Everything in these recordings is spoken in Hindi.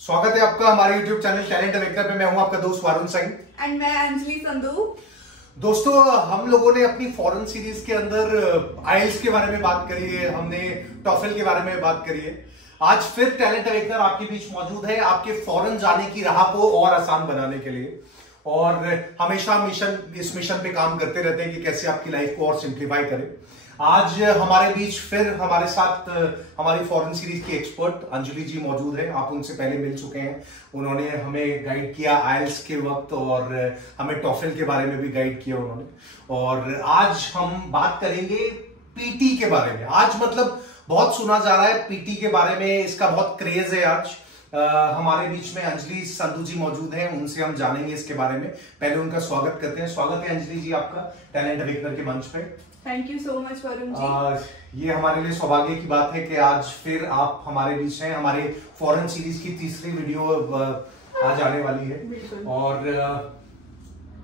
स्वागत है आपका हमारे YouTube चैनल टैलेंट अवेकनर पे। मैं हूं आपका दोस्त वरुण सिंह एंड मैं अंजलि संधू। दोस्तों, हम लोगों ने अपनी फॉरेन सीरीज के अंदर आइल्स के बारे में बात करी है, हमने टॉफल के बारे में बात करी है। आज फिर टैलेंट अवेकनर आपके बीच मौजूद है आपके फॉरेन जाने की राह को और आसान बनाने के लिए। और हमेशा इस मिशन पे काम करते रहते हैं कि कैसे आपकी लाइफ को और सिंप्लीफाई करें। आज हमारे बीच फिर हमारे साथ हमारी फॉरेन सीरीज की एक्सपर्ट अंजलि जी मौजूद है। आप उनसे पहले मिल चुके हैं, उन्होंने हमें गाइड किया आइल्स के वक्त और हमें टॉफल के बारे में भी गाइड किया उन्होंने। और आज हम बात करेंगे पीटी के बारे में। आज मतलब बहुत सुना जा रहा है पीटी के बारे में, इसका बहुत क्रेज है। आज हमारे बीच में अंजलि संधू जी मौजूद हैं, उनसे हम जानेंगे इसके बारे में। पहले उनका स्वागत करते हैं। स्वागत है अंजलि जी आपका टैलेंट अवेकनर के मंच पे। Thank you so much Varun ji. ये हमारे लिए सौभाग्य की बात है कि आज फिर आप हमारे बीच हैं। हमारे फॉरेन सीरीज की तीसरी वीडियो आज आने वाली है और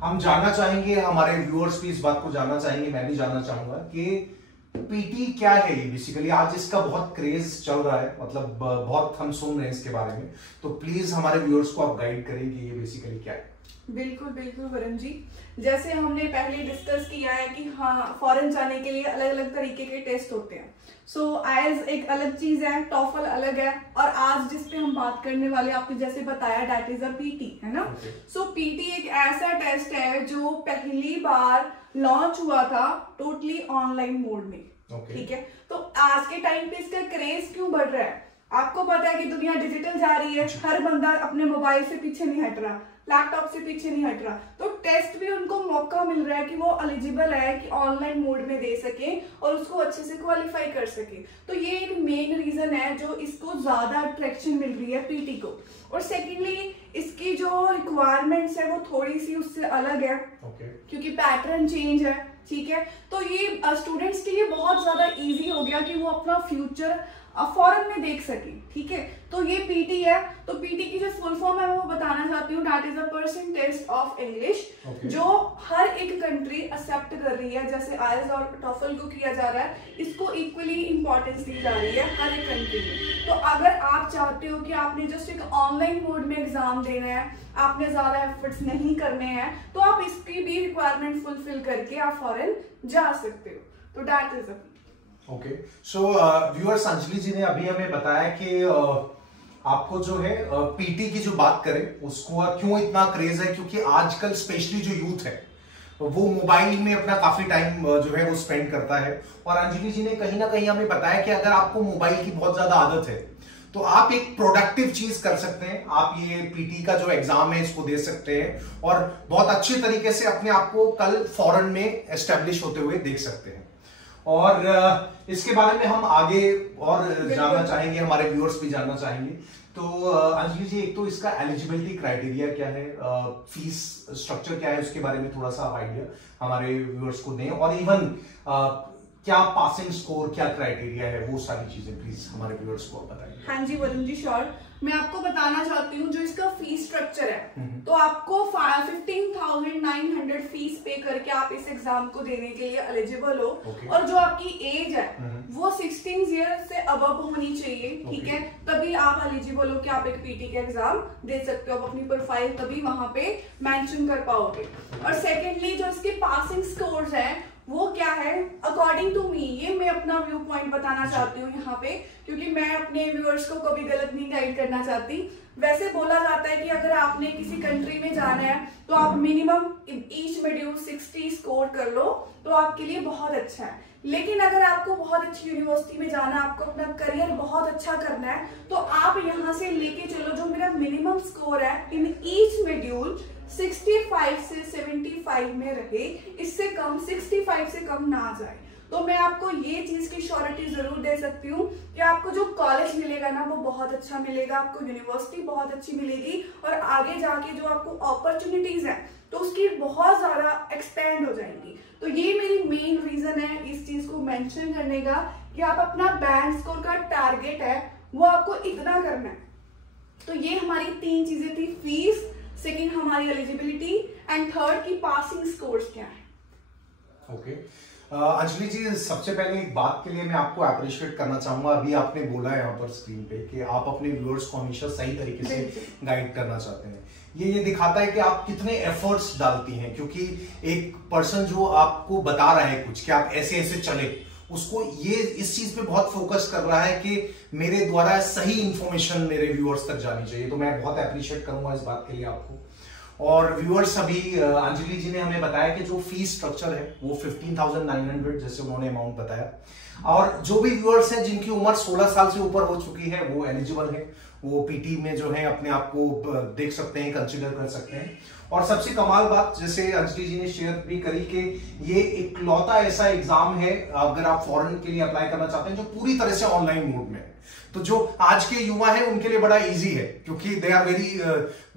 हम जानना चाहेंगे, हमारे व्यूअर्स भी इस बात को जानना चाहेंगे, मैं भी जानना चाहूंगा कि पीटी क्या है ये बेसिकली। आज इसका बहुत क्रेज चल रहा है, मतलब बहुत हम सुन रहे हैं इसके बारे में। तो प्लीज हमारे व्यूअर्स को आप गाइड करें कि ये बेसिकली क्या है। बिल्कुल बिल्कुल वरुण जी, जैसे हमने पहले डिस्कस किया है कि हाँ, फॉरेन जाने के लिए अलग अलग तरीके के टेस्ट होते हैं। सो आइल्स एक अलग चीज है, टॉफल अलग है, और आज जिस पे हम बात करने वाले आपने जैसे बताया दैट इज अ पीटी, है ना। सो पीटी एक ऐसा टेस्ट है जो पहली बार लॉन्च हुआ था टोटली ऑनलाइन मोड में। ठीक है, तो आज के टाइम पे इसका क्रेज क्यों बढ़ रहा है? आपको पता है कि दुनिया डिजिटल जा रही है, हर बंदा अपने मोबाइल से पीछे नहीं हट रहा, लैपटॉप से पीछे नहीं हट रहा। तो टेस्ट भी उनको मौका मिल रहा है कि वो एलिजिबल है कि ऑनलाइन मोड में दे सके और उसको अच्छे से क्वालिफाई कर सके। तो ये एक मेन रीजन है जो इसको ज्यादा अट्रैक्शन मिल रही है पीटी को। और सेकेंडली इसकी जो रिक्वायरमेंट्स है वो थोड़ी सी उससे अलग है, क्योंकि पैटर्न चेंज है। ठीक है, तो ये स्टूडेंट्स के लिए बहुत ज्यादा इजी हो गया कि वो अपना फ्यूचर फॉरेन में देख सके। ठीक है, तो ये पीटी है। तो पीटी की जो फुल फॉर्म है वो बताना चाहती हूँ, that is a Pearson test of English, जो हर एक कंट्री एक्सेप्ट कर रही है। जैसे आइल्स और टॉफल को किया जा रहा है, इसको इक्वली इंपॉर्टेंस दी जा रही है हर एक कंट्री में। तो अगर आप चाहते हो कि आपने जस्ट एक ऑनलाइन मोड में एग्जाम देना है, आपने ज्यादा एफर्ट्स नहीं करने हैं, तो आप इसकी भी रिक्वायरमेंट फुलफिल करके आप फॉरेन जा सकते हो। तो that is a okay. So viewers, Anjali ji ने अभी हमें बताया कि आपको जो है पीटी की जो बात करें उसको क्यों इतना क्रेज है, क्योंकि आजकल स्पेशली जो यूथ है वो मोबाइल में अपना काफी टाइम जो है वो स्पेंड करता है। और अंजलि जी ने कहीं ना कहीं हमें बताया कि अगर आपको मोबाइल की बहुत ज्यादा आदत है तो आप एक प्रोडक्टिव चीज कर सकते हैं। आप ये पीटी का जो एग्जाम है इसको दे सकते हैं और बहुत अच्छे तरीके से अपने आप को कल फॉरेन में एस्टेब्लिश होते हुए देख सकते हैं। और इसके बारे में हम आगे और जानना चाहेंगे, हमारे व्यूअर्स भी जानना चाहेंगे। तो अंजलि जी, एक तो इसका एलिजिबिलिटी क्राइटेरिया क्या है, फीस स्ट्रक्चर क्या है, उसके बारे में थोड़ा सा आइडिया हमारे व्यूअर्स को दें। और इवन क्या पासिंग स्कोर, क्या क्राइटेरिया है, वो सारी चीजें प्लीज हमारे व्यूअर्स को बताइए। हाँ जी वरुण जी, श्योर। मैं आपको बताना चाहती हूँ जो इसका फीस स्ट्रक्चर है, तो आपको 15,900 फीस पे करके आप इस एग्जाम को देने के लिए एलिजिबल हो। और जो आपकी एज है वो 16 ईयर से अबव होनी चाहिए। ठीक है, तभी आप एलिजिबल हो कि आप एक पीटी का एग्जाम दे सकते हो। आप अपनी प्रोफाइल तभी वहां पे मेंशन कर पाओगे। और सेकेंडली जो इसके पासिंग स्कोर्स हैं वो क्या है अकॉर्डिंग टू मी, ये मैं अपना व्यू पॉइंट बताना चाहती हूँ यहाँ पे, क्योंकि मैं अपने व्यूअर्स को कभी गलत नहीं गाइड करना चाहती। वैसे बोला जाता है कि अगर आपने किसी कंट्री में जाना है तो आप मिनिमम ईच मॉड्यूल 60 स्कोर कर लो तो आपके लिए बहुत अच्छा है। लेकिन अगर आपको बहुत अच्छी यूनिवर्सिटी में जाना है, आपको अपना करियर बहुत अच्छा करना है, तो आप यहाँ से लेके चलो जो मेरा मिनिमम स्कोर है इन ईच मॉड्यूल 65 से 75 में रहे, इससे कम 65 से कम ना जाए। तो मैं आपको ये चीज की श्योरिटी जरूर दे सकती हूँ कि आपको जो कॉलेज मिलेगा ना वो बहुत अच्छा मिलेगा, आपको यूनिवर्सिटी बहुत अच्छी मिलेगी, और आगे जाके जो आपको अपॉर्चुनिटीज है तो उसकी बहुत ज्यादा एक्सपेंड हो जाएंगी। तो ये मेरी मेन रीजन है इस चीज को मेंशन करने का कि आप अपना बैंक स्कोर का टारगेट है वो आपको इतना करना है। तो ये हमारी तीन चीजें थी, फीस, सेकेंड हमारी एलिजिबिलिटी, एंड थर्ड की पासिंग स्कोर्स क्या है। ओके। अंजलि जी, सबसे पहले एक बात के लिए मैं आपको अप्रिशिएट करना चाहूंगा। अभी आपने बोला है यहाँ पर स्क्रीन पे कि आप अपने व्यूअर्स को हमेशा सही तरीके से गाइड करना चाहते हैं। ये दिखाता है कि आप कितने एफर्ट्स डालती हैं, क्योंकि एक पर्सन जो आपको बता रहा है कुछ कि आप ऐसे ऐसे चले, उसको ये इस चीज पे बहुत फोकस कर रहा है कि मेरे द्वारा सही इंफॉर्मेशन मेरे व्यूअर्स तक जानी चाहिए। तो मैं बहुत अप्रिशिएट करूंगा इस बात के लिए आपको। और व्यूअर्स, अभी अंजलि जी ने हमें बताया कि जो फीस स्ट्रक्चर है वो 15,900 जैसे उन्होंने अमाउंट बताया। और जो भी व्यूअर्स हैं जिनकी उम्र 16 साल से ऊपर हो चुकी है वो एलिजिबल है, वो पीटी में जो है अपने आप को देख सकते हैं, कंसिडर कर सकते हैं। और सबसे कमाल बात, जैसे अंजलि जी ने शेयर भी करी, कि ये इकलौता ऐसा एग्जाम है अगर आप फॉरेन के लिए अप्लाई करना चाहते हैं जो पूरी तरह से ऑनलाइन मोड में है। तो जो आज के युवा है उनके लिए बड़ा इजी है, क्योंकि they are very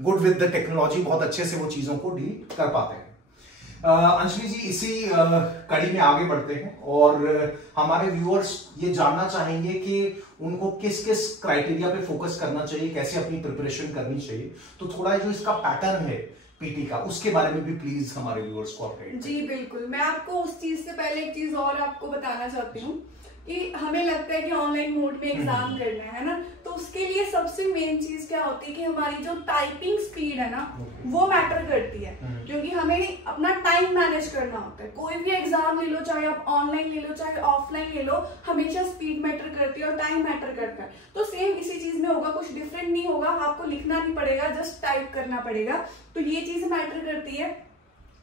good with the technology, बहुत अच्छे से वो चीजों को डील कर पाते हैं। अंजलि जी, इसी कड़ी में आगे बढ़ते हैं और हमारे व्यूअर्स ये जानना चाहेंगे कि उनको किस किस क्राइटेरिया पे फोकस करना चाहिए, कैसे अपनी प्रिपरेशन करनी चाहिए। तो थोड़ा जो इसका पैटर्न है पीटी का, उसके बारे में भी प्लीज हमारे व्यूअर्स को अपडेट। जी बिल्कुल, मैं आपको उस चीज से पहले एक चीज और आपको बताना चाहती हूँ कि हमें लगता है कि ऑनलाइन मोड में एग्जाम करना है ना, तो उसके लिए सबसे मेन चीज क्या होती है कि हमारी जो टाइपिंग स्पीड है ना वो मैटर करती है, क्योंकि हमें अपना टाइम मैनेज करना होता है। कोई भी एग्जाम ले लो, चाहे आप ऑनलाइन ले लो चाहे ऑफलाइन ले लो, हमेशा स्पीड मैटर करती है और टाइम मैटर करता है। तो सेम इसी चीज में होगा, कुछ डिफरेंट नहीं होगा, आपको लिखना नहीं पड़ेगा, जस्ट टाइप करना पड़ेगा। तो ये चीज मैटर करती है।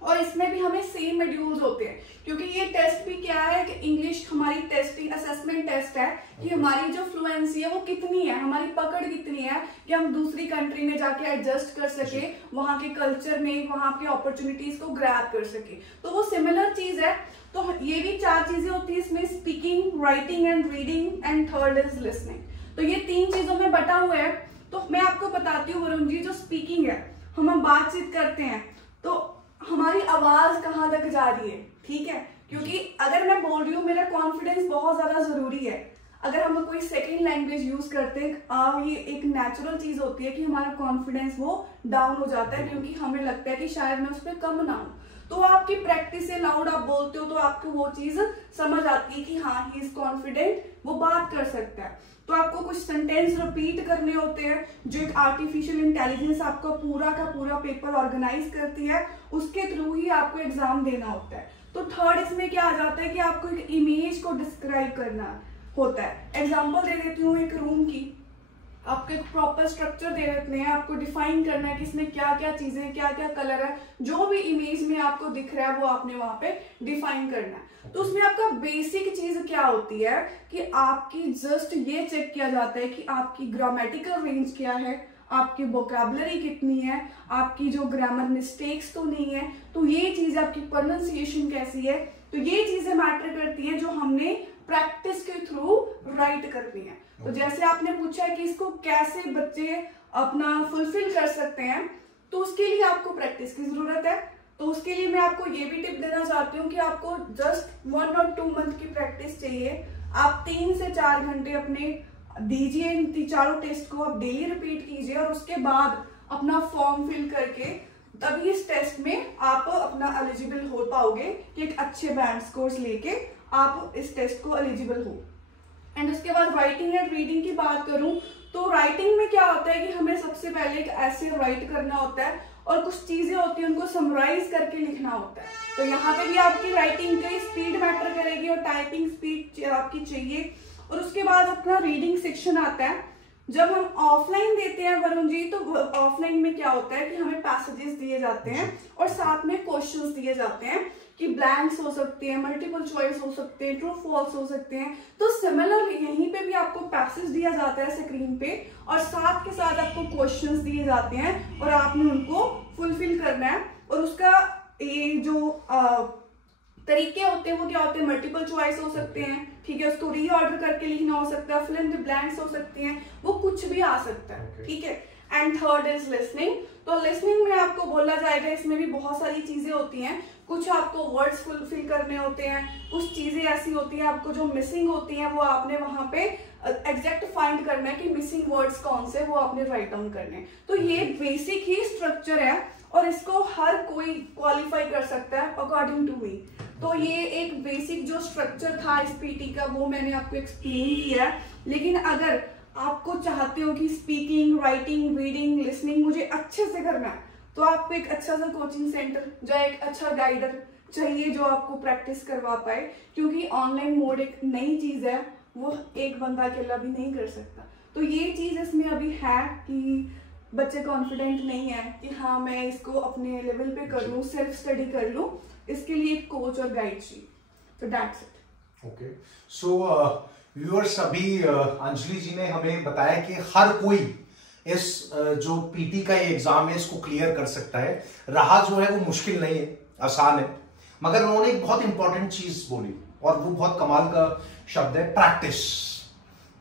और इसमें भी हमें सेम मॉड्यूल्स होते हैं, क्योंकि ये टेस्ट भी क्या है कि इंग्लिश हमारी टेस्टिंग असेसमेंट टेस्ट है कि हमारी जो फ्लुएंसी है वो कितनी है, हमारी पकड़ कितनी है कि हम दूसरी कंट्री में जाके एडजस्ट कर सके, वहां के कल्चर में, वहां की अपॉर्चुनिटीज को ग्रैब कर सके। तो वो सिमिलर चीज है। तो ये भी 4 चीजें होती है इसमें, speaking, writing and reading and third is listening. तो ये 3 चीजों में बटा हुआ है। तो मैं आपको बताती हूँ वरुण जी, जो स्पीकिंग है, हम बातचीत करते हैं तो हमारी आवाज कहाँ तक जा रही है, ठीक है, क्योंकि अगर मैं बोल रही हूँ मेरा कॉन्फिडेंस बहुत ज्यादा जरूरी है। अगर हम कोई सेकेंड लैंग्वेज यूज करते हैं, ये एक नेचुरल चीज होती है कि हमारा कॉन्फिडेंस वो डाउन हो जाता है, क्योंकि हमें लगता है कि शायद मैं उस पर कम ना हूँ। तो आपकी प्रैक्टिस से लाउड आप बोलते हो तो आपको वो चीज समझ आती है कि हाँ ही इज कॉन्फिडेंट, वो बात कर सकता है। तो आपको कुछ सेंटेंस रिपीट करने होते हैं, जो एक आर्टिफिशियल इंटेलिजेंस आपका पूरा का पूरा पेपर ऑर्गेनाइज करती है, उसके थ्रू ही आपको एग्जाम देना होता है। तो थर्ड इसमें क्या आ जाता है कि आपको एक इमेज को डिस्क्राइब करना होता है। एग्जाम्पल दे देती हूँ एक रूम की, आपको एक प्रॉपर स्ट्रक्चर दे देते हैं, आपको डिफाइन करना है कि इसमें क्या क्या चीजें, क्या क्या कलर है, जो भी इमेज में आपको दिख रहा है वो आपने वहां पे डिफाइन करना है। तो उसमें आपका बेसिक चीज क्या होती है कि आपकी जस्ट ये चेक किया जाता है कि आपकी ग्रामेटिकल रेंज क्या है, आपकी वोकैबुलरी कितनी है, आपकी जो ग्रामर मिस्टेक्स तो नहीं है, तो ये चीज, आपकी प्रोनाउंसिएशन कैसी है, तो ये चीजें मैटर करती है जो हमने प्रैक्टिस के थ्रू राइट करनी है। तो जैसे आपने पूछा है कि इसको कैसे बच्चे अपना फुलफिल कर सकते हैं, तो उसके लिए आपको प्रैक्टिस की जरूरत है। तो उसके लिए मैं आपको ये भी टिप देना चाहती हूँ कि आपको जस्ट 1 और 2 मंथ की प्रैक्टिस चाहिए। आप 3 से 4 घंटे अपने दीजिए, इन चारों टेस्ट को आप डेली रिपीट कीजिए और उसके बाद अपना फॉर्म फिल करके तभी इस टेस्ट में आप अपना एलिजिबल हो पाओगे कि एक अच्छे बैंड स्कोर्स लेके आप इस टेस्ट को एलिजिबल हो। एंड उसके बाद राइटिंग एंड रीडिंग की बात करूं तो राइटिंग में क्या होता है कि हमें सबसे पहले एक ऐसे राइट करना होता है और कुछ चीजें होती हैं उनको समराइज करके लिखना होता है। तो यहाँ पे भी आपकी राइटिंग की स्पीड मैटर करेगी और टाइपिंग स्पीड आपकी चाहिए। और उसके बाद अपना रीडिंग सेक्शन आता है। जब हम ऑफलाइन देते हैं वरुण जी, तो ऑफलाइन में क्या होता है कि हमें पैसेजेस दिए जाते हैं और साथ में क्वेश्चंस दिए जाते हैं कि ब्लैंक्स हो सकते हैं, मल्टीपल चॉइस हो सकते हैं, ट्रू फॉल्स हो सकते हैं। तो सिमिलरली यहीं पे भी आपको पैसेज दिया जाता है स्क्रीन पे और साथ के साथ आपको क्वेश्चंस दिए जाते हैं और आपने उनको फुलफिल करना है। और उसका ये जो तरीके होते हैं वो क्या होते हैं, मल्टीपल चॉइस हो सकते हैं, ठीक है, उसको रीऑर्डर करके लिखना हो सकता है, फिल इन द ब्लैंक्स हो सकते हैं, वो कुछ भी आ सकता है, ठीक है। And third is listening. तो लिसनिंग में आपको बोला जाएगा, इसमें भी बहुत सारी चीजें होती हैं, कुछ आपको वर्ड्स फुलफिल करने होते हैं, कुछ चीजें ऐसी होती हैं आपको जो मिसिंग होती हैं वो आपने वहां पे एग्जैक्ट फाइंड करना है कि मिसिंग वर्ड्स कौन से, वो आपने राइट डाउन करने हैं। तो ये बेसिक ही स्ट्रक्चर है और इसको हर कोई क्वालिफाई कर सकता है अकॉर्डिंग टू मी। तो ये एक बेसिक जो स्ट्रक्चर था इस पीटी का वो मैंने आपको एक्सप्लेन किया है। लेकिन अगर आपको चाहते हो कि स्पीकिंग, राइटिंग, रीडिंग, लिसनिंग मुझे अच्छे से करना है, तो आपको एक अच्छा सा कोचिंग सेंटर या एक अच्छा गाइडर चाहिए जो आपको प्रैक्टिस करवा पाए, क्योंकि ऑनलाइन मोड एक नई चीज है, वो एक बंदा अकेला भी नहीं कर सकता। तो ये चीज इसमें अभी है कि बच्चे कॉन्फिडेंट नहीं है कि हाँ मैं इसको अपने लेवल पे कर लूँ, सेल्फ स्टडी कर लूँ, इसके लिए एक कोच और गाइड चाहिए। तो that's it. Okay, so viewers, अभी अंजलि जी ने हमें बताया कि हर कोई इस जो पीटी का ये एग्जाम है इसको क्लियर कर सकता है। रहा जो है वो मुश्किल नहीं है, आसान है, मगर उन्होंने एक बहुत इंपॉर्टेंट चीज बोली और वो बहुत कमाल का शब्द है, प्रैक्टिस।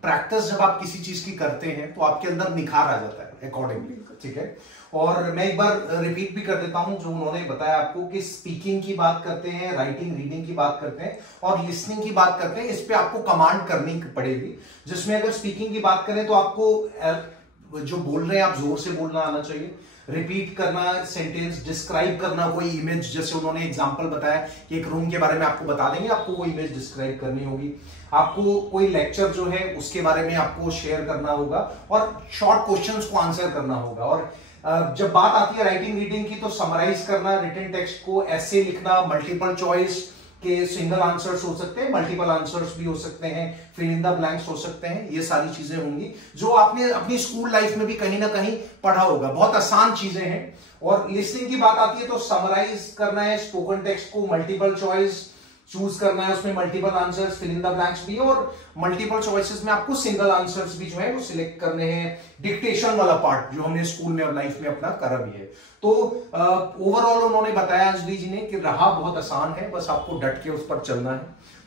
प्रैक्टिस जब आप किसी चीज की करते हैं तो आपके अंदर निखार आ जाता है अकॉर्डिंगली, ठीक है। और मैं एक बार रिपीट भी कर देता हूं जो उन्होंने बताया आपको कि स्पीकिंग की बात करते हैं, राइटिंग, रीडिंग की बात करते हैं और लिसनिंग की बात करते हैं। इस पे आपको कमांड करनी पड़ेगी, जिसमें अगर स्पीकिंग की बात करें तो आपको जो बोल रहे हैं आप जोर से बोलना आना चाहिए, रिपीट करना सेंटेंस, डिस्क्राइब करना कोई इमेज, जैसे उन्होंने एग्जांपल बताया कि एक रूम के बारे में आपको बता देंगे, आपको वो इमेज डिस्क्राइब करनी होगी। आपको कोई लेक्चर जो है उसके बारे में आपको शेयर करना होगा और शॉर्ट क्वेश्चंस को आंसर करना होगा। और जब बात आती है राइटिंग रीडिंग की तो समराइज करना, रिटन टेक्स्ट को ऐसे लिखना, मल्टीपल चॉइस के सिंगल आंसर्स हो सकते हैं, मल्टीपल आंसर्स भी हो सकते हैं, फिल इन द ब्लैंक्स हो सकते हैं, ये सारी चीजें होंगी जो आपने अपनी स्कूल लाइफ में भी कहीं ना कहीं पढ़ा होगा। बहुत आसान चीजें हैं। और लिसनिंग की बात आती है तो समराइज करना है स्पोकन टेक्स्ट को, मल्टीपल चॉइस चूज करना है, उसमें multiple answers, fill in the blanks भी, और मल्टीपल चॉइसेस में आपको सिंगल आंसर्स भी जो है वो सिलेक्ट करने हैं। डिक्टेशन वाला पार्ट जो हमने स्कूल में और लाइफ में अपना करा भी है। तो ओवरऑल उन्होंने बताया अंजलि जी ने कि रहा बहुत आसान है, बस आपको डट के उस पर चलना है।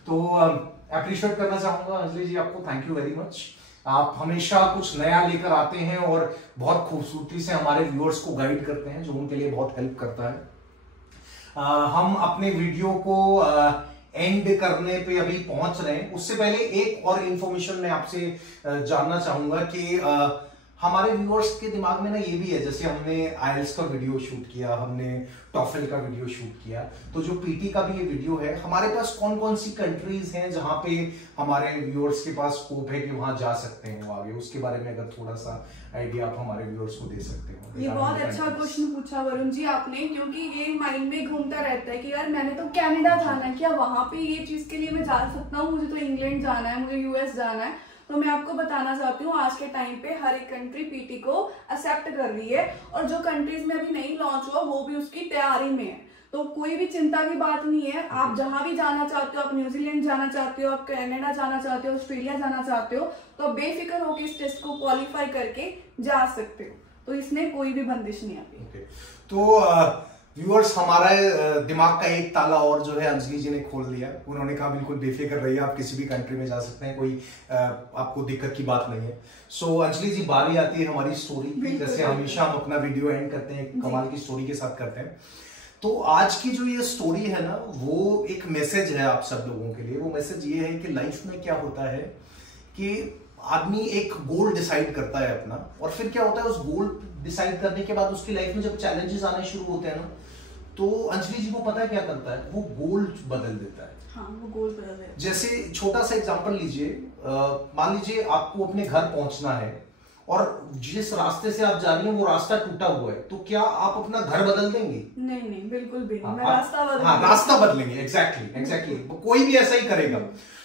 तो अप्रिशिएट करना चाहूंगा अंजलि जी आपको, थैंक यू वेरी मच। आप हमेशा कुछ नया लेकर आते हैं और बहुत खूबसूरती से हमारे व्यूअर्स को गाइड करते हैं, जो उनके लिए बहुत हेल्प करता है। हम अपने वीडियो को एंड करने पे अभी पहुंच रहे हैं। उससे पहले एक और इंफॉर्मेशन मैं आपसे जानना चाहूंगा कि हमारे व्यूअर्स के दिमाग में ना ये भी है, जैसे हमने आईएलटीएस का वीडियो शूट किया, हमने टॉफल का वीडियो शूट किया, तो जो पीटी का भी ये वीडियो है, हमारे पास कौन कौन सी कंट्रीज हैं जहां पे हमारे व्यूअर्स के पास स्कोप है कि वहां जा सकते हैं वो आगे, उसके बारे में अगर थोड़ा सा आइडिया आप हमारे व्यूअर्स को दे सकते हो। ये बहुत अच्छा क्वेश्चन पूछा वरुण जी आपने, क्योंकि ये माइंड में घूमता रहता है कि यार मैंने तो कनाडा जाना है, क्या वहां पे ये चीज के लिए मैं जा सकता हूँ, मुझे तो इंग्लैंड जाना है, मुझे यूएस जाना है। तो मैं आपको बताना चाहती हूँ आज के टाइम पे हर एक कंट्री पीटी को एक्सेप्ट कर रही है, और जो कंट्रीज में अभी नहीं लॉन्च हुआ वो भी उसकी तैयारी में है। तो कोई भी चिंता की बात नहीं है, आप जहां भी जाना चाहते हो, आप न्यूजीलैंड जाना चाहते हो, आप कनाडा जाना चाहते हो, ऑस्ट्रेलिया जाना चाहते हो, तो आप बेफिक्र होकर इस टेस्ट को क्वालिफाई करके जा सकते हो। तो इसमें कोई भी बंदिश नहीं आती। तो व्यूअर्स, हमारा दिमाग का एक ताला और जो है अंजलि जी ने खोल दिया। उन्होंने कहा बिल्कुल बेफिक्र रहिए, आप किसी भी कंट्री में जा सकते हैं, कोई आपको दिक्कत की बात नहीं है। सो अंजलि जी, बारी आती है हमारी स्टोरी की। जैसे हमेशा हम अपना वीडियो एंड करते हैं कमाल की स्टोरी के साथ करते हैं, तो आज की जो ये स्टोरी है ना, वो एक मैसेज है आप सब लोगों के लिए। वो मैसेज ये है कि लाइफ में क्या होता है कि आदमी एक गोल डिसाइड करता है अपना, और फिर क्या होता है उस गोल डिसाइड करने के बाद उसकी लाइफ में जब चैलेंजेस आने शुरू होते हैं ना, तो अंजलि जी को पता है क्या करता है, वो गोल बदल देता है। हाँ, वो गोल बदल देता है। जैसे छोटा सा एग्जांपल लीजिए, मान लीजिए आपको अपने घर पहुंचना है और जिस रास्ते से आप जा रही हैं वो रास्ता टूटा हुआ है, तो क्या आप अपना घर बदल देंगे? नहीं, बिल्कुल भी नहीं। मैं रास्ता बदलेंगे। एग्जैक्टली कोई भी ऐसा ही करेगा।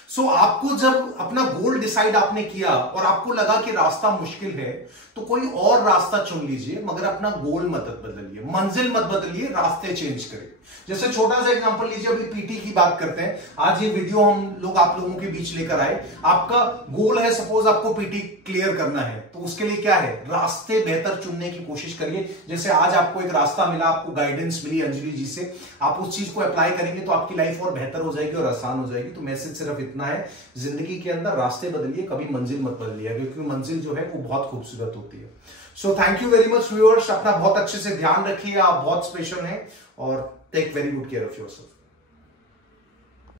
सो आपको जब अपना गोल डिसाइड आपने किया और आपको लगा कि रास्ता मुश्किल है, तो कोई और रास्ता चुन लीजिए, मगर अपना गोल मत बदलिए, मंजिल मत बदलिए, रास्ते चेंज करिए। जैसे छोटा सा एग्जांपल लीजिए, अभी पीटी की बात करते हैं। आज ये वीडियो हम लोग आप लोगों के बीच लेकर आए। आपका गोल है, सपोज आपको पीटी क्लियर करना है, तो उसके लिए क्या है, रास्ते बेहतर चुनने की कोशिश करिए। जैसे आज आपको एक रास्ता मिला, आपको गाइडेंस मिली अंजलि जी से, आप उस चीज को अप्लाई करेंगे तो आपकी लाइफ और बेहतर हो जाएगी और आसान हो जाएगी। तो मैसेज सिर्फ इतना है, जिंदगी के अंदर रास्ते बदलिए, कभी मंजिल मत बदलिए, क्योंकि मंजिल जो है वो बहुत खूबसूरत होती है। So thank you very much viewers, अपना बहुत अच्छे से ध्यान रखिए, आप बहुत स्पेशल हैं, और take very good care of yourself.